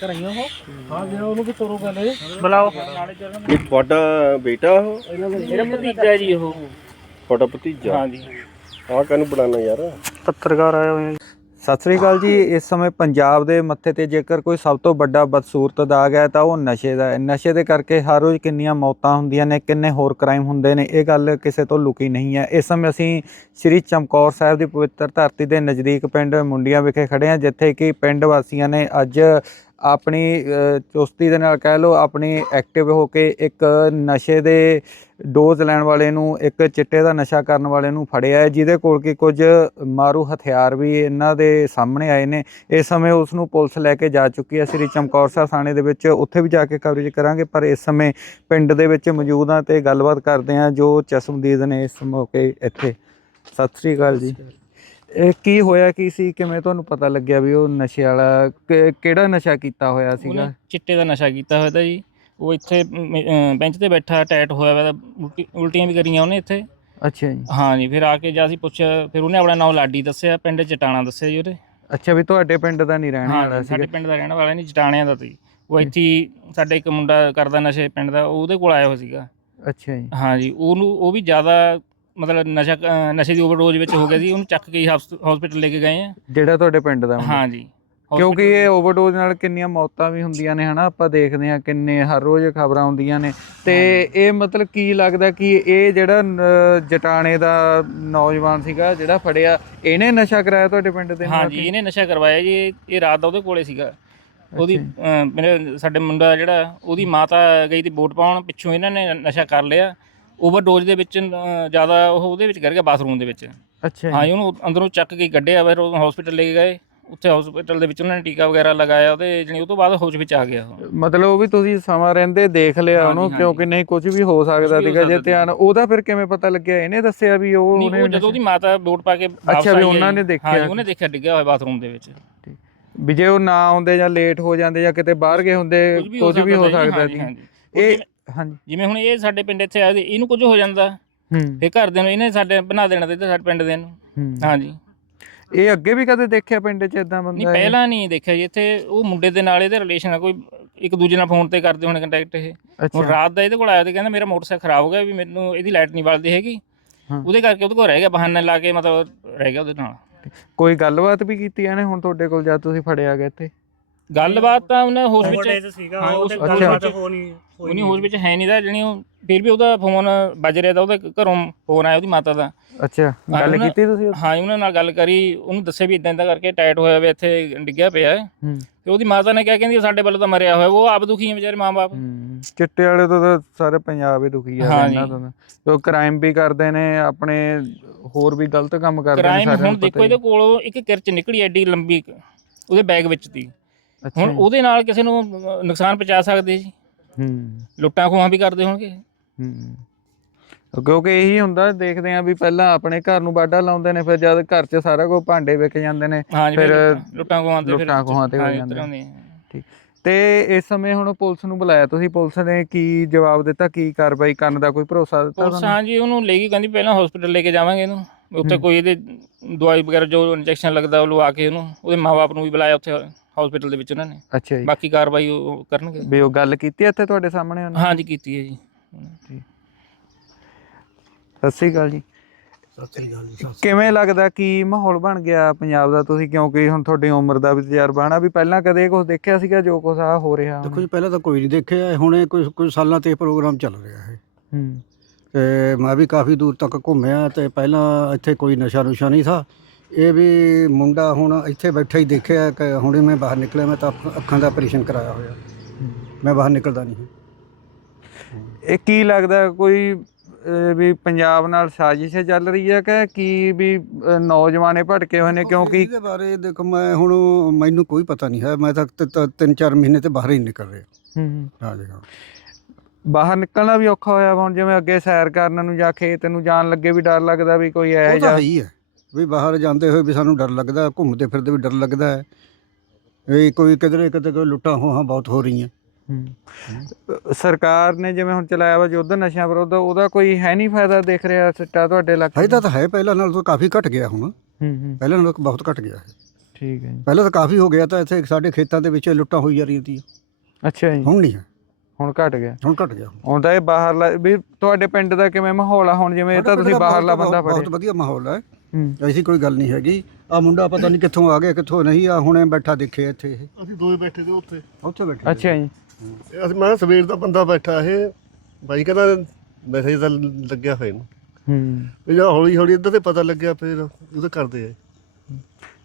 ਕਰਾਈਆਂ ਹੋ ਹਾਂ ਜੇ ਉਹਨੂੰ ਵੀ ਤੋਰੋ ਕਹਿੰਦੇ ਬੁਲਾਓ। ਇਹ ਤੁਹਾਡਾ ਬੇਟਾ ਉਹ? ਮੇਰਾ ਭਤੀਜਾ ਜੀ ਉਹ। ਤੁਹਾਡਾ ਭਤੀਜਾ? ਹਾਂਜੀ। ਆਹ ਕਾਹਨੂੰ ਬਣਾਉਣਾ ਯਾਰ? ਪੱਤਰਕਾਰ ਆਏ ਹੋਏ ਆ ਸਤਿ ਸ੍ਰੀ ਅਕਾਲ ਜੀ। ਇਸ ਸਮੇਂ ਪੰਜਾਬ ਦੇ ਮੱਥੇ ਤੇ ਜੇਕਰ ਕੋਈ ਸਭ ਤੋਂ ਵੱਡਾ ਬਦਸੂਰਤ ਦਾਗ ਹੈ, ਤਾਂ ਉਹ ਨਸ਼ੇ ਦਾ ਹੈ। ਨਸ਼ੇ ਦੇ ਕਰਕੇ ਹਰ ਰੋਜ਼ ਕਿੰਨੀਆਂ ਮੌਤਾਂ ਹੁੰਦੀਆਂ ਨੇ, ਕਿੰਨੇ ਹੋਰ ਕ੍ਰਾਈਮ ਹੁੰਦੇ ਨੇ, ਇਹ ਗੱਲ ਕਿਸੇ ਤੋਂ ਲੁਕੀ ਨਹੀਂ ਹੈ। ਇਸ ਸਮੇਂ ਅਸੀਂ ਸ੍ਰੀ ਚਮਕੌਰ ਸਾਹਿਬ ਦੀ ਪਵਿੱਤਰ ਧਰਤੀ ਦੇ ਨਜ਼ਦੀਕ ਪਿੰਡ ਮੁੰਡੀਆਂ ਵਿਖੇ ਖੜੇ ਹਾਂ, ਜਿੱਥੇ ਕਿ ਪਿੰਡ ਵਾਸੀਆਂ ਨੇ ਅੱਜ ਆਪਣੀ ਚੁਸਤੀ ਦੇ ਨਾਲ ਕਹਿ ਲਓ, ਆਪਣੀ ਐਕਟਿਵ ਹੋ ਕੇ ਇੱਕ ਨਸ਼ੇ ਦੇ ਡੋਜ਼ ਲੈਣ ਵਾਲੇ ਨੂੰ, ਇੱਕ ਚਿੱਟੇ ਦਾ ਨਸ਼ਾ ਕਰਨ ਵਾਲੇ ਨੂੰ ਫੜਿਆ ਹੈ, ਜਿਹਦੇ ਕੋਲ ਕਿ ਕੁਝ ਮਾਰੂ ਹਥਿਆਰ ਵੀ ਇਹਨਾਂ ਦੇ ਸਾਹਮਣੇ ਆਏ ਨੇ। ਇਸ ਸਮੇਂ ਉਸ ਨੂੰ ਪੁਲਿਸ ਲੈ ਕੇ ਜਾ ਚੁੱਕੀ ਹੈ। ਸ੍ਰੀ ਚਮਕੌਰ ਸਾਹਿਬ ਥਾਣੇ ਦੇ ਵਿੱਚ ਉੱਥੇ ਵੀ ਜਾ ਕੇ ਕਵਰੇਜ ਕਰਾਂਗੇ, ਪਰ ਇਸ ਸਮੇਂ ਪਿੰਡ ਦੇ ਵਿੱਚ ਮੌਜੂਦ ਹਾਂ ਤੇ ਗੱਲਬਾਤ ਕਰਦੇ ਹਾਂ ਜੋ ਚਸ਼ਮਦੀਦ ਨੇ ਇਸ ਮੌਕੇ ਇੱਥੇ। ਸਤਿ ਸ੍ਰੀ ਅਕਾਲ ਜੀ। ਇਹ ਕੀ ਹੋਇਆ ਕੀ ਸੀ? ਕਿਵੇਂ ਤੁਹਾਨੂੰ ਪਤਾ ਲੱਗਿਆ ਵੀ ਉਹ ਨਸ਼ੇ ਵਾਲਾ ਕਿ- ਕਿਹੜਾ ਨਸ਼ਾ ਕੀਤਾ ਹੋਇਆ ਸੀਗਾ? ਉਹਨੇ ਚਿੱਟੇ ਦਾ ਨਸ਼ਾ ਕੀਤਾ ਹੋਇਆ ਤਾਂ ਜੀ। ਉਹ ਇੱਥੇ ਬੈਂਚ ਤੇ ਬੈਠਾ ਟੈਟ ਹੋਇਆ ਹੋਇਆ ਤਾਂ ਉਲਟੀ- ਉਲਟੀਆਂ ਵੀ ਕਰੀਆਂ ਉਹਨੇ ਇੱਥੇ। ਅੱਛਾ ਜੀ। ਹਾਂ ਜੀ ਫਿਰ ਆ ਕੇ ਜਦ ਅਸੀਂ ਪੁੱਛਿਆ ਫਿਰ ਉਹਨੇ ਆਪਣਾ ਨਾਮ ਲਾਡੀ ਦੱਸਿਆ ਪਿੰਡ ਚਟਾਣਾ ਦੱਸਿਆ ਜੀ ਉਹਦੇ। ਅੱਛਾ ਵੀ ਤੁਹਾਡੇ ਪਿੰਡ ਦਾ ਨਹੀਂ ਰਹਿਣ ਵਾਲਾ ਹਾਂ ਸੀਗਾ। ਸਾਡੇ ਪਿੰਡ ਦਾ ਰਹਿਣ ਵਾਲਾ ਨਹੀਂ ਚਟਾਣਿਆਂ ਦਾ ਸੀ। ਉਹ ਇੱਥੇ ਹੀ ਸਾਡੇ ਇੱਕ ਮੁੰਡਾ ਕਰਦਾ ਨਸ਼ੇ ਪਿੰਡ ਦਾ ਉਹਦੇ ਕੋਲ ਆਇਆ ਹੋਇਆ ਸੀਗਾ। ਅੱਛਾ ਜੀ। ਹਾਂ ਜੀ ਉਹਨੂੰ ਉਹ ਵੀ ਜ਼ਿਆਦਾ ਮਤਲਬ ਨਸ਼ਾ ਅ, ਨਸ਼ੇ ਦੀ ਓਵਰਡੋਜ਼ ਵਿੱਚ ਹੋ ਗਿਆ ਸੀ ਉਹਨੂੰ ਚੱਕ ਕੇ ਹੀ ਹਸਪੀਟਲ ਲੈ ਕੇ ਗਏ ਆ। ਜਿਹੜਾ ਤੁਹਾਡੇ ਪਿੰਡ ਦਾ ਮੁੰਡਾ। ਹਾਂ ਜੀ ਕਿਉਂਕਿ ਇਹ ਓਵਰਡੋਜ਼ ਨਾਲ ਕਿੰਨੀਆਂ ਮੌਤਾਂ ਵੀ ਹੁੰਦੀਆਂ ਨੇ ਹਨਾ? ਆਪਾਂ ਦੇਖਦੇ ਹਾਂ ਕਿੰਨੇ ਹਰ ਰੋਜ਼ ਖਬਰਾਂ ਆਉਂਦੀਆਂ ਨੇ। ਤੇ ਇਹ ਮਤਲਬ ਕੀ ਲੱਗਦਾ ਕਿ ਇਹ ਜਿਹੜਾ ਨ- ਜਟਾਣੇ ਦਾ ਨੌਜਵਾਨ ਸੀਗਾ ਜਿਹੜਾ ਫੜਿਆ ਇਹਨੇ ਨਸ਼ਾ ਕਰਾਇਆ ਤੁਹਾਡੇ ਪਿੰਡ ਦੇ ਹਾਂ ਨਾਲ ਜੀ ਕਿ- ਇਹਨੇ ਨਸ਼ਾ ਕਰਵਾਇਆ ਜੀ। ਇਹ- ਇਹ ਰਾਤ ਦਾ ਉਹਦੇ ਕੋਲੇ ਸੀਗਾ। ਉਹਦੀ ਅ, ਮੇਰੇ ਸਾਡੇ ਮੁੰਡਾ ਜਿਹੜਾ ਉਹਦੀ ਮਾਤਾ ਗਈ ਤੀ ਵੋਟ ਪਾਉਣ ਪਿੱਛੋਂ ਇਹਨਾਂ ਨੇ ਨਸ਼ਾ ਕਰ ਲਿਆ। ਓਵਰਡੋਜ਼ ਦੇ ਵਿੱਚ ਜ਼ਿਆਦਾ ਉਹ ਉਹਦੇ ਵਿੱਚ ਕਰ ਗਿਆ ਬਾਥਰੂਮ ਦੇ ਵਿੱਚ। ਅੱਛਾ ਹਾਂ ਜੀ ਉਹਨੂੰ ਅੰਦਰੋਂ ਚੱਕ ਕੇ ਕੱਢਿਆ ਫਿਰ ਉਹ ਹਸਪੀਟਲ ਲੈ ਕੇ ਗਏ। ਉੱਥੇ ਹਸਪੀਟਲ ਦੇ ਵਿੱਚ ਉਹਨਾਂ ਨੇ ਟੀਕਾ ਵਗੈਰਾ ਲਗਾਇਆ ਉਹਦੇ ਜਣੀ ਉਹ ਤੋਂ ਬਾਅਦ ਹੋਸ਼ ਵਿੱਚ ਆ ਗਿਆ ਉਹ। ਮਤਲਬ ਉਹ ਵੀ ਤੁਸੀਂ ਸਮਾਂ ਰਹਿੰਦੇ ਦੇਖ ਲਿਆ ਹਾਂਜੀ, ਉਹਨੂੰ ਹਾਂਜੀ। ਕਿਉਂਕਿ ਨਹੀਂ ਕੁਝ ਵੀ ਹੋ ਸਕਦਾ ਵੀ ਹੋ ਸੀਗਾ ਜੇ ਸਕਦਾ ਧਿਆਨ। ਉਹਦਾ ਫਿਰ ਕਿਵੇਂ ਪਤਾ ਲੱਗਿਆ? ਇਹਨੇ ਦੱਸਿਆ ਵੀ ਉਹ ਨਹੀਂ ਉਹਨੇ ਉਹ ਜਦੋਂ ਉਹਦੀ ਮਾਤਾ ਵੋਟ ਪਾ ਕੇ ਵਾਪਸ ਅੱਛਾ, ਵੀ ਆਈ ਹੈ ਉਹਨਾਂ ਜੀ। ਨੇ ਦੇਖਿਆ। ਹਾਂ ਜੀ, ਉਹਨੇ ਦੇਖਿਆ ਡਿੱਗਿਆ ਹੋਇਆ ਬਾਥਰੂਮ ਦੇ ਵਿੱਚ। ਵੀ ਜੇ ਉਹ ਨਾ ਆਉਂਦੇ ਜਾਂ ਲੇਟ ਹੋ ਜਾਂਦੇ ਜਾਂ ਕਿਤੇ ਬਾਹਰ ਗਏ ਹੁੰਦੇ ਕੁਝ ਵੀ ਹੋ ਜੀ, ਸਕਦਾ ਹਾਂਜੀ, ਸੀ ਹਾਂਜੀ। ਇਹ ਹਾਂਜੀ। ਜਿਵੇਂ ਹੁਣ ਇਹ ਸਾਡੇ ਪਿੰਡ ਇੱਥੇ ਆਏ ਤੇ ਇਹਨੂੰ ਕੁਝ ਹੋ ਜਾਂਦਾ। ਹੂੰ। ਇਹ ਘਰਦਿਆਂ ਨੂੰ ਇਹਨੇ ਸਾਡੇ ਬਣਾ ਦੇਣਾ ਤੇ ਸਾਡੇ ਪਿੰਡ ਦੇ ਨੂੰ। ਹੂੰ। ਹਾਂਜੀ। ਇਹ ਅੱਗੇ ਵੀ ਕਦੇ ਦੇਖਿਆ ਪਿੰਡ 'ਚ ਇਦਾਂ ਨਹੀਂ ਬੰਦਾ ਇਹ? ਪਹਿਲਾਂ ਨਹੀਂ ਦੇਖਿਆ ਜੀ। ਇੱਥੇ ਉਹ ਮੁੰਡੇ ਦੇ ਨਾਲ ਇਹਦੇ ਰਿਲੇਸ਼ਨ ਆ ਕੋਈ ਇੱਕ ਦੂਜੇ ਨਾਲ ਫੋਨ ਤੇ ਕਰਦੇ ਹੋਣੇ ਕੰਟੈਕਟ ਇਹ। ਹੁਣ ਅੱਛਾ ਰਾਤ ਦਾ ਇਹਦੇ ਕੋਲ ਆਇਆ ਤੇ ਕਹਿੰਦਾ ਮੇਰਾ ਮੋਟਰਸਾਈਕਲ ਖਰਾਬ ਹੋ ਗਿਆ ਵੀ ਮੈਨੂੰ ਇਹਦੀ ਲਾਈਟ ਨਹੀਂ ਬਲਦੀ ਹੈਗੀ। ਹਾਂ। ਉਹਦੇ ਕਰਕੇ ਉਹਦੇ ਕੋਲ ਰਹਿ ਗਿਆ ਬਹਾਨਾ ਲਾ ਕੇ ਮਤਲਬ ਰਹਿ ਗਿਆ ਉਹਦੇ ਨਾਲ। ਕੋਈ ਗੱਲਬਾਤ ਵੀ ਕੀਤੀ ਇਹਨੇ? ਹੁਣ ਤੁਹਾਡੇ ਕੋਲ ਜਦ ਤੁਸੀਂ ਫੜਿਆ ਗਿਆ ਇੱਥੇ? ਗੱਲਬਾਤ ਤਾਂ ਉਹਨੇ ਹੋਸ਼ ਵਿੱਚ ਸੀਗਾ ਹਾਂ, ਉਸ- ਗੱਲਬਾਤ ਅੱਛਾ। ਹੋਣੀ ਉਹਨੀ ਹੋਸ਼ ਵਿੱਚ ਹੈ ਨਹੀਂ ਦਾ ਜਣੀ ਉਹ ਫਿਰ ਵੀ ਉਹਦਾ ਫੋਨ ਵੱਜ ਰਿਹਾ ਤਾਂ ਉਹਦੇ ਘਰੋਂ ਫੋਨ ਆਇਆ ਉਹਦੀ ਮਾਤਾ ਦਾ ਅੱਛਾ ਗੱਲ ਉਹਨੇ- ਕੀਤੀ ਤੁਸੀਂ ਹਾਂ ਜੀ, ਉਹਨਾਂ ਨਾਲ ਗੱਲ ਕਰੀ ਉਹਨੂੰ ਦੱਸਿਆ ਵੀ ਇਦਾਂ ਇਦਾਂ ਕਰਕੇ ਟਾਈਟ ਹੋਇਆ ਵੇ ਇੱਥੇ ਡਿੱਗਿਆ ਪਿਆ ਹੈ ਹੂੰ ਤੇ ਉਹਦੀ ਮਾਤਾ ਨੇ ਕਿਹਾ ਕਹਿੰਦੀ ਸਾਡੇ ਵੱਲੋਂ ਤਾਂ ਮਰਿਆ ਹੋਇਆ ਉਹ ਆਪ ਦੁਖੀ ਹੈ ਵਿਚਾਰੇ ਮਾਂ-ਬਾਪ ਹੂੰ। ਚਿੱਟੇ ਵਾਲੇ ਤੋਂ ਤਾਂ ਸਾਰੇ ਪੰਜਾਬ ਹੀ ਦੁਖੀ ਆ ਹਾਂ ਇਹਨਾਂ ਜੀ। ਤੋਂ ਤਾਂ। ਉਹ ਕ੍ਰਾਈਮ ਵੀ ਕਰਦੇ ਨੇ ਆਪਣੇ ਹੋਰ ਵੀ ਗਲਤ ਕੰਮ ਕਰਦੇ ਨੇ ਕ੍ਰਾਈਮ ਸਾਰਿਆਂ ਹੁਣ ਨੂੰ ਦੇਖੋ ਇਹਦੇ ਕੋਲੋਂ ਇੱਕ ਕਿਰਚ ਨਿਕਲੀ ਐਡੀ ਲੰਬੀ ਇੱਕ, ਉਹਦੇ ਬੈਗ ਵਿੱਚ ਦੀ ਅੱਛਾ ਹੁਣ ਜੀ। ਉਹਦੇ ਨਾਲ ਕਿਸੇ ਨੂੰ ਅਹ, ਨੁਕਸਾਨ ਪਹੁੰਚਾ ਸਕਦੇ ਜੀ। ਹੂੰ। ਲੁੱਟਾਂ ਖੋਹਾਂ ਵੀ ਕਰਦੇ ਹੋਣਗੇ। ਹੂੰ। ਕਿਉਂਕਿ ਇਹੀ ਹੁੰਦਾ ਦੇਖਦੇ ਆ ਵੀ ਪਹਿਲਾਂ ਆਪਣੇ ਘਰ ਨੂੰ ਬਾਡਾ ਲਾਉਂਦੇ ਨੇ ਫਿਰ ਜਦ ਘਰ 'ਚ ਸਾਰਾ ਕੁਝ ਭਾਂਡੇ ਵਿਕ ਜਾਂਦੇ ਨੇ ਫਿਰ ਲੁੱਟਾਂ ਖੋਹਾਂ ਤੇ ਫਿਰ ਲੁੱਟਾਂ ਖੋਹਾਂ ਤੇ ਹੋ ਜਾਂਦੇ ਆ। ਠੀਕ। ਤੇ ਇਸ ਸਮੇਂ ਹੁਣ ਪੁਲਿਸ ਨੂੰ ਬੁਲਾਇਆ ਤੁਸੀਂ ਪੁਲਿਸ ਨੇ ਕੀ ਜਵਾਬ ਦਿੱਤਾ ਕੀ ਕਾਰਵਾਈ ਕਰਨ ਦਾ ਕੋਈ ਭਰੋਸਾ ਦਿੱਤਾ ਪੁਲਿਸ ਤੁਹਾਨੂੰ? ਹਾਂ ਜੀ ਉਹਨੂੰ ਲੈ ਗਈ ਕਹਿੰਦੀ ਪਹਿਲਾਂ ਹਸਪੀਟਲ ਲੈ ਕੇ ਜਾਵਾਂਗੇ ਇਹਨੂੰ। ਉੱਥੇ ਕੋਈ ਇਹਦੇ ਦਵਾਈ ਵਗੈਰਾ ਜੋ ਇੰਜੈਕਸ਼ਨ ਲੱਗਦਾ ਉਹ ਲਵਾ ਕੇ ਉਹਨੂੰ ਉਹਦੇ ਮਾਪੇ ਨੂੰ ਵੀ ਬੁਲਾਇਆ ਉੱਥੇ। ਹਸਪੀਟਲ ਦੇ ਵਿੱਚ ਉਹਨਾਂ ਨੇ। ਅੱਛਾ ਜੀ। ਬਾਕੀ ਕਾਰਵਾਈ ਉਹ ਕਰਨਗੇ। ਵੀ ਉਹ ਗੱਲ ਕੀਤੀ ਇੱਥੇ ਤੁਹਾਡੇ ਸਾਹਮਣੇ ਉਹਨਾਂ ਹਾਂ ਜੀ ਕੀਤੀ ਹੈ ਜੀ। ਸਤਿ ਸ੍ਰੀ ਅਕਾਲ ਜੀ। ਕਿਵੇਂ ਲੱਗਦਾ ਕੀ ਮਾਹੌਲ ਬਣ ਗਿਆ ਪੰਜਾਬ ਦਾ ਤੁਸੀਂ? ਕਿਉਂਕਿ ਹੁਣ ਤੁਹਾਡੀ ਉਮਰ ਦਾ ਵੀ ਤਜਰਬਾ ਨਾ ਵੀ ਪਹਿਲਾਂ ਕਦੇ ਕੁਝ ਦੇਖਿਆ ਸੀਗਾ ਜੋ ਕੁਝ ਆ ਹੋ ਰਿਹਾ? ਦੇਖੋ ਜੀ ਪਹਿਲਾਂ ਤਾਂ ਕੋਈ ਨਹੀਂ ਦੇਖਿਆ। ਹੁਣੇ ਕੁਝ ਕੁਝ ਸਾਲਾਂ ਤੇ ਇਹ ਪ੍ਰੋਗਰਾਮ ਚੱਲ ਰਿਹਾ ਹੈ। ਹੂੰ। ਤੇ ਮੈਂ ਵੀ ਕਾਫੀ ਦੂਰ ਤੱਕ ਘੁੰਮਿਆ ਤੇ ਪਹਿਲਾਂ ਇੱਥੇ ਕੋਈ ਨਸ਼ਾ ਨੁਸ਼ਾ ਨਹੀਂ ਥਾ। ਇਹ ਵੀ ਮੁੰਡਾ ਹੁਣ ਇੱਥੇ ਬੈਠਾ ਹੀ ਦੇਖਿਆ ਕਿ ਹੁਣੇ ਮੈਂ ਬਾਹਰ ਨਿਕਲਿਆ ਮੈਂ ਤਾਂ ਅੱਖ- ਅੱਖਾਂ ਦਾ ਆਪਰੇਸ਼ਨ ਕਰਾਇਆ ਹੋਇਆ। ਮੈਂ ਬਾਹਰ ਨਿਕਲਦਾ ਨਹੀਂ। ਇਹ ਕੀ ਲੱਗਦਾ ਕੋਈ ਅਹ, ਵੀ ਪੰਜਾਬ ਨਾਲ ਸਾਜ਼ਿਸ਼ ਚੱਲ ਰਹੀ ਹੈ ਕਿ ਕੀ ਵੀ ਅਹ, ਨੌਜਵਾਨੇ ਭਟਕੇ ਹੋਏ ਨੇ? ਕਿਉਂਕਿ ਇਹਦੇ ਬਾਰੇ ਦੇਖੋ ਮੈਂ ਹੁਣ ਮੈਨੂੰ ਕੋਈ ਪਤਾ ਨਹੀਂ ਹੈ। ਮੈਂ ਤਾਂ ਤ- ਤ- ਤਿੰਨ ਚਾਰ ਮਹੀਨੇ ਤੇ ਬਾਹਰ ਹੀ ਨਹੀਂ ਨਿਕਲ ਰਿਹਾ। ਹੂੰ ਹਾਂ। ਜੀ ਹਾਂ। ਬਾਹਰ ਨਿਕਲਣਾ ਵੀ ਔਖਾ ਹੋਇਆ ਵਾ। ਹੁਣ ਜਿਵੇਂ ਅੱਗੇ ਸੈਰ ਕਰਨ ਨੂੰ ਜਾਂ ਖੇਤ ਨੂੰ ਜਾਣ ਲੱਗੇ ਵੀ ਡਰ ਲੱਗਦਾ ਵੀ ਕੋਈ ਐ ਉਹ ਤਾਂ ਜਾਂ ਹੈ ਹੀ ਹੈ। ਵੀ ਬਾਹਰ ਜਾਂਦੇ ਹੋਏ ਵੀ ਸਾਨੂੰ ਡਰ ਲੱਗਦਾ ਘੁੰਮਦੇ ਫਿਰਦੇ ਵੀ ਡਰ ਲੱਗਦਾ ਹੈ। ਵੀ ਕੋਈ ਕਿਧਰੇ ਕਿਤੇ ਕੋਈ ਲੁੱਟਾਂ ਹੋਹਾਂ ਬਹੁਤ ਹੋ ਰਹੀਆਂ। ਸਰਕਾਰ ਨੇ ਜਿਵੇਂ ਹੁਣ ਚਲਾਇਆ ਵਾ ਯੁੱਧ ਨਸ਼ਿਆਂ ਵਿਰੁੱਧ ਉਹਦਾ ਕੋਈ ਹੈ ਨਹੀਂ ਫਾਇਦਾ ਦਿਖ ਰਿਹਾ ਸਿੱਟਾ ਤੁਹਾਡੇ ਇਲਾਕੇ ਫਾਇਦਾ ਤਾਂ ਹੈ ਪਹਿਲਾਂ ਨਾਲੋਂ ਤਾਂ ਕਾਫੀ ਘਟ ਗਿਆ ਹੁਣ। ਪਹਿਲਾਂ ਨਾਲੋਂ ਬਹੁਤ ਘਟ ਗਿਆ ਹੈ। ਠੀਕ ਹੈ ਪਹਿਲਾਂ ਤਾਂ ਕਾਫੀ ਹੋ ਗਿਆ ਤਾਂ ਇੱਥੇ ਸਾਡੇ ਖੇਤਾਂ ਦੇ ਵਿੱਚ ਲੁੱਟਾਂ ਹੋਈ ਜਾ ਰਹੀਆਂ ਸੀ। ਅੱਛਾ ਜੀ। ਹੁਣ ਨਹੀਂ ਹੈ। ਹੁਣ ਘਟ ਗਿਆ। ਹੁਣ ਘਟ ਗਿਆ ਹੁਣ। ਤਾਂ ਇਹ ਬਾਹਰਲਾ ਵੀ ਤੁਹਾਡੇ ਪਿੰਡ ਦਾ ਕਿਵੇਂ ਮਾਹੌਲ ਆ ਹੁਣ? ਜਿਵੇਂ ਇਹ ਤਾਂ ਤੁਸੀਂ ਬਾਹਰਲਾ ਬੰਦਾ ਬਹੁਤ ਵਧੀਆ ਮਾਹੌਲ ਹੈ। ਹੂੰ। ਐਸੀ ਕੋਈ ਗੱਲ ਨਹੀਂ ਹੈਗੀ। ਆ ਮੁੰਡਾ ਪਤਾ ਨਹੀਂ ਕਿੱਥੋਂ ਆ ਗਿਆ ਕਿੱਥੋਂ ਨਹੀਂ ਆ ਹੁਣੇ ਬੈਠਾ ਦੇਖੇ ਇੱਥੇ ਇਹ। ਅਸੀਂ ਦੋਵੇਂ ਬੈਠੇ ਤੇ ਉੱਥੇ। ਉੱਥੇ ਬੈਠੇ ਅੱਛਾ ਜੀ। ਇਹ ਅਸੀਂ ਮੈਂ ਕਿਹਾ ਸਵੇਰ ਦਾ ਬੰਦਾ ਬੈਠਾ ਇਹ। ਬਾਈ ਕਹਿੰਦਾ ਮੈਸੇਜ ਤਾਂ ਲੱਗਿਆ ਹੋਇਆ ਨੂੰ ਹੂੰ। ਵੀ ਜਾਂ ਹੌਲੀ ਹੌਲੀ ਇੱਧਰ ਤੇ ਪਤਾ ਲੱਗਿਆ ਫਿਰ ਉਹਦੇ ਕਰਦੇ ਆ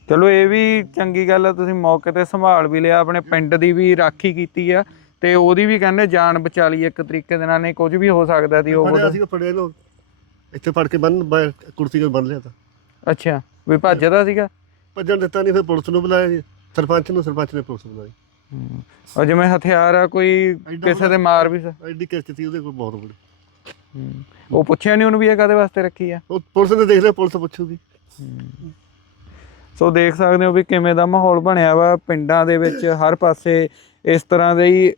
ਚਲੋ ਇਹ ਵੀ ਚੰਗੀ ਗੱਲ ਆ ਤੁਸੀਂ ਮੌਕੇ ਤੇ ਸੰਭਾਲ ਵੀ ਲਿਆ ਆਪਣੇ ਪਿੰਡ ਦੀ ਵੀ ਰਾਖੀ ਕੀਤੀ ਆ। ਤੇ ਉਹਦੀ ਵੀ ਕਹਿੰਦੇ ਜਾਨ ਬਚਾ ਲਈ ਇੱਕ ਤਰੀਕੇ ਦੇ ਨਾਲ ਨਹੀਂ ਕੁਝ ਵੀ ਹੋ ਸਕਦਾ ਸੀ ਉਹ ਫੜਿਆ ਸੀ ਫੜਿਆ ਇਹਨੂੰ। ਇੱਥੇ ਫੜ ਕੇ ਬੰਨ ਕੁਰਸੀ ਕੋਲ ਬੰਨ ਲਿਆ ਤਾਂ। ਅੱਛਾ ਵੀ ਭੱਜਦਾ ਸੀਗਾ? ਭੱਜਣ ਦਿੱਤਾ ਨਹੀਂ ਫਿਰ ਪੁਲਿਸ ਨੂੰ ਬੁਲਾਇਆ ਜੀ। ਸਰਪੰਚ ਨੂੰ ਸਰਪੰਚ ਨੇ ਪੁਲਿਸ ਬੁਲਾਈ ਹੂੰ। ਉਹ ਜਿਵੇਂ ਹਥਿਆਰ ਆ ਕੋਈ ਕਿਸੇ ਦੇ ਮਾਰ ਵੀ ਸਕ- ਐਡੀ ਕਿਰਚ ਸੀ ਉਹਦੇ ਕੋਲ ਬਹੁਤ ਬੜੀ। ਉਹ ਪੁੱਛਿਆ ਨਹੀਂ ਉਹਨੂੰ ਵੀ ਇਹ ਕਾਦੇ ਵਾਸਤੇ ਰੱਖੀ ਆ? ਉਹ ਪੁਲਿਸ ਨੇ ਦੇਖ ਲਿਆ ਪੁਲਿਸ ਪੁੱਛੂਗੀ। ਸੋ ਦੇਖ ਸਕਦੇ ਹੋ ਵੀ ਕਿਵੇਂ ਦਾ ਮਾਹੌਲ ਬਣਿਆ ਵਾ। ਪਿੰਡਾਂ ਦੇ ਵਿੱਚ ਹਰ ਪਾਸੇ ਇਸ ਤਰ੍ਹਾਂ ਦੇ ਹੀ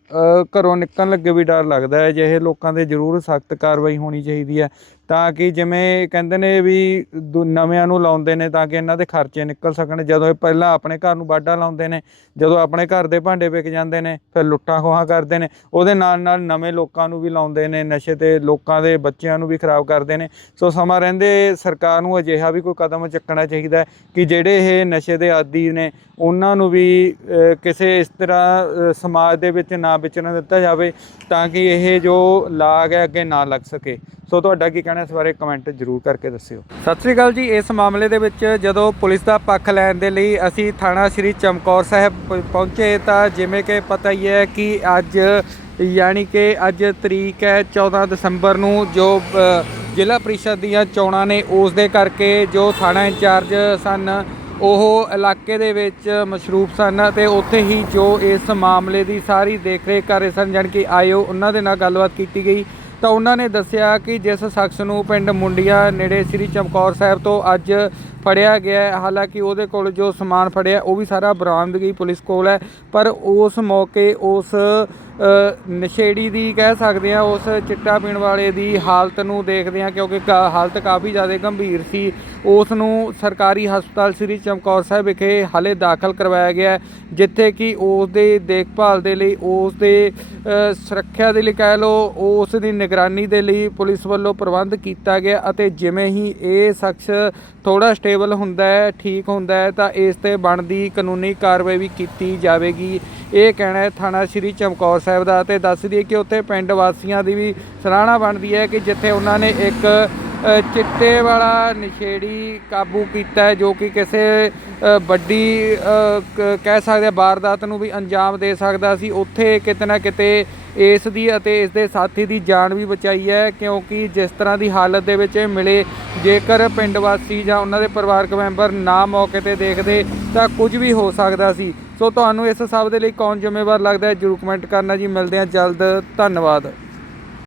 ਘਰੋਂ ਨਿਕਲਣ ਲੱਗੇ ਵੀ ਡਰ ਲੱਗਦਾ ਹੈ। ਜਿਹੇ ਲੋਕਾਂ ਦੇ ਜ਼ਰੂਰ ਸਖਤ ਕਾਰਵਾਈ ਹੋਣੀ ਚਾਹੀਦੀ ਹੈ। ਤਾਂ ਕਿ ਜਿਵੇਂ ਕਹਿੰਦੇ ਨੇ ਵੀ ਦੂ- ਨਵਿਆਂ ਨੂੰ ਲਾਉਂਦੇ ਨੇ ਤਾਂ ਕਿ ਇਹਨਾਂ ਦੇ ਖਰਚੇ ਨਿਕਲ ਸਕਣ। ਜਦੋਂ ਇਹ ਪਹਿਲਾਂ ਆਪਣੇ ਘਰ ਨੂੰ ਵਾਢਾ ਲਾਉਂਦੇ ਨੇ, ਜਦੋਂ ਆਪਣੇ ਘਰ ਦੇ ਭਾਂਡੇ ਵਿਕ ਜਾਂਦੇ ਨੇ, ਫਿਰ ਲੁੱਟਾਂ ਖੋਹਾਂ ਕਰਦੇ ਨੇ, ਉਹਦੇ ਨਾਲ ਨਾਲ ਨਵੇਂ ਲੋਕਾਂ ਨੂੰ ਵੀ ਲਾਉਂਦੇ ਨੇ, ਨਸ਼ੇ ਤੇ ਲੋਕਾਂ ਦੇ ਬੱਚਿਆਂ ਨੂੰ ਵੀ ਖਰਾਬ ਕਰਦੇ ਨੇ। ਸੋ ਸਮਾਂ ਰਹਿੰਦੇ ਸਰਕਾਰ ਨੂੰ ਅਜਿਹਾ ਵੀ ਕੋਈ ਕਦਮ ਚੱਕਣਾ ਚਾਹੀਦਾ ਕਿ ਜਿਹੜੇ ਇਹ ਨਸ਼ੇ ਦੇ ਆਦੀ ਨੇ, ਉਹਨਾਂ ਨੂੰ ਵੀ ਕਿਸੇ ਇਸ ਤਰ੍ਹਾਂ ਸਮਾਜ ਦੇ ਵਿੱਚ ਨਾ ਵਿਚਰਨ ਦਿੱਤਾ ਜਾਵੇ ਤਾਂ ਕਿ ਇਹ ਜੋ ਲਾਗ ਹੈ ਅੱਗੇ ਨਾ ਲੱਗ ਸਕੇ। ਸੋ ਤੁਹਾਡਾ ਕੀ ਕਹਿਣਾ ਇਸ ਬਾਰੇ ਕਮੈਂਟ ਜ਼ਰੂਰ ਕਰਕੇ ਦੱਸਿਓ। ਸਤਿ ਸ੍ਰੀ ਅਕਾਲ ਜੀ, ਇਸ ਮਾਮਲੇ ਦੇ ਵਿੱਚ ਜਦੋਂ ਪੁਲਿਸ ਦਾ ਪੱਖ ਲੈਣ ਦੇ ਲਈ ਅਸੀਂ ਥਾਣਾ ਸ੍ਰੀ ਚਮਕੌਰ ਸਾਹਿਬ ਪ- ਪਹੁੰਚੇ ਤਾਂ ਜਿਵੇਂ ਕਿ ਪਤਾ ਹੀ ਹੈ ਕਿ ਅੱਜ ਯਾਨੀ ਕਿ ਅੱਜ ਤਰੀਕ ਹੈ 14 ਦਸੰਬਰ ਨੂੰ ਜੋ ਜ਼ਿਲ੍ਹਾ ਪ੍ਰੀਸ਼ਦ ਦੀਆਂ ਚੋਣਾਂ ਨੇ ਉਸ ਦੇ ਕਰਕੇ ਜੋ ਥਾਣਾ ਇੰਚਾਰਜ ਸਨ, ਉਹ ਇਲਾਕੇ ਦੇ ਵਿੱਚ ਮਸ਼ਰੂਫ ਸਨ ਤੇ ਉੱਥੇ ਹੀ ਜੋ ਇਸ ਮਾਮਲੇ ਦੀ ਸਾਰੀ ਦੇਖਰੇਖ ਕਰ ਰਹੇ ਸਨ, ਜਾਣੀ ਕਿ ਆਇਓ ਉਹਨਾਂ ਦੇ ਨਾਲ ਗੱਲਬਾਤ ਕੀਤੀ ਗਈ। ਤਾਂ ਉਹਨਾਂ ਨੇ ਦੱਸਿਆ ਕਿ ਜਿਸ ਸ਼ਖਸ ਨੂੰ ਪਿੰਡ ਮੁੰਡੀਆਂ ਨੇੜੇ ਸ੍ਰੀ ਚਮਕੌਰ ਸਾਹਿਬ ਤੋਂ ਅੱਜ ਫੜਿਆ ਗਿਆ ਹੈ। ਹਾਲਾਂਕਿ ਉਹਦੇ ਕੋਲ ਜੋ ਸਮਾਨ ਫੜਿਆ, ਉਹ ਵੀ ਸਾਰਾ ਬਰਾਮਦਗੀ ਪੁਲਿਸ ਕੋਲ ਹੈ। ਪਰ ਉਸ ਮੌਕੇ ਉਸ ਨਸ਼ੇੜੀ ਦੀ ਕਹਿ ਸਕਦੇ ਆ ਉਸ ਚਿੱਟਾ ਪੀਣ ਵਾਲੇ ਦੀ ਹਾਲਤ ਨੂੰ ਦੇਖਦੇ ਆ ਕਿਉਂਕਿ ਕਾ- ਹਾਲਤ ਕਾਫੀ ਜ਼ਿਆਦਾ ਗੰਭੀਰ ਸੀ। ਉਸ ਨੂੰ ਸਰਕਾਰੀ ਹਸਪਤਾਲ ਸ੍ਰੀ ਚਮਕੌਰ ਸਾਹਿਬ ਵਿਖੇ ਹਾਲੇ ਦਾਖਲ ਕਰਵਾਇਆ ਗਿਆ ਜਿੱਥੇ ਕਿ ਉਸ ਦੇ ਦੇਖਭਾਲ ਦੇ ਲਈ ਉਸ ਦੇ ਸੁਰੱਖਿਆ ਦੇ ਲਈ ਕਹਿ ਲਓ, ਉਸ ਦੀ ਨਿਗਰਾਨੀ ਦੇ ਲਈ ਪੁਲਿਸ ਵੱਲੋਂ ਪ੍ਰਬੰਧ ਕੀਤਾ ਗਿਆ ਅਤੇ ਜਿਵੇਂ ਹੀ ਇਹ ਸ਼ਖਸ ਥੋੜਾ ਸਟੇਬਲ ਹੁੰਦਾ ਹੈ, ਠੀਕ ਹੁੰਦਾ ਹੈ, ਤਾਂ ਇਸ ਤੇ ਬਣਦੀ ਕਾਨੂੰਨੀ ਕਾਰਵਾਈ ਵੀ ਕੀਤੀ ਜਾਵੇਗੀ। ਇਹ ਕਹਿਣਾ ਹੈ, ਥਾਣਾ ਸ੍ਰੀ ਚਮਕੌਰ ਸਾਹਿਬ ਦਾ। ਤੇ ਦੱਸ ਦਈਏ ਕਿ ਉੱਥੇ ਪਿੰਡ ਵਾਸੀਆਂ ਦੀ ਵੀ ਸਰਾਹਣਾ ਬਣਦੀ ਹੈ ਕਿ ਜਿੱਥੇ ਉਹਨਾਂ ਨੇ ਇੱਕ ਚਿੱਟੇ ਵਾਲਾ ਨਸ਼ੇੜੀ ਕਾਬੂ ਕੀਤਾ ਹੈ, ਜੋ ਕਿ ਕਿਸੇ ਵੱਡੀ ਕਹਿ ਸਕਦੇ ਵਾਰਦਾਤ ਨੂੰ ਵੀ ਅੰਜਾਮ ਦੇ ਸਕਦਾ ਸੀ। ਉੱਥੇ ਕਿਤੇ ਨਾ ਕਿਤੇ ਇਸ ਦੀ ਅਤੇ ਇਸ ਦੇ ਸਾਥੀ ਦੀ ਜਾਨ ਵੀ ਬਚਾਈ ਹੈ, ਕਿਉਂਕਿ ਜਿਸ ਤਰ੍ਹਾਂ ਦੀ ਹਾਲਤ ਦੇ ਵਿੱਚ ਇਹ ਮਿਲੇ, ਜੇਕਰ ਪਿੰਡ ਵਾਸੀ ਜਾਂ ਉਹਨਾਂ ਦੇ ਪਰਿਵਾਰਕ ਮੈਂਬਰ ਨਾ ਮੌਕੇ ਤੇ ਦੇਖਦੇ, ਤਾਂ ਕੁਝ ਵੀ ਹੋ ਸਕਦਾ ਸੀ। ਸੋ ਤੁਹਾਨੂੰ ਇਸ ਸਭ ਦੇ ਲਈ ਕੌਣ ਜ਼ਿੰਮੇਵਾਰ ਲੱਗਦਾ ਹੈ, ਜਰੂਰ ਕਮੈਂਟ ਕਰਨਾ ਜੀ। ਮਿਲਦੇ ਹਾਂ ਜਲਦ। ਧੰਨਵਾਦ।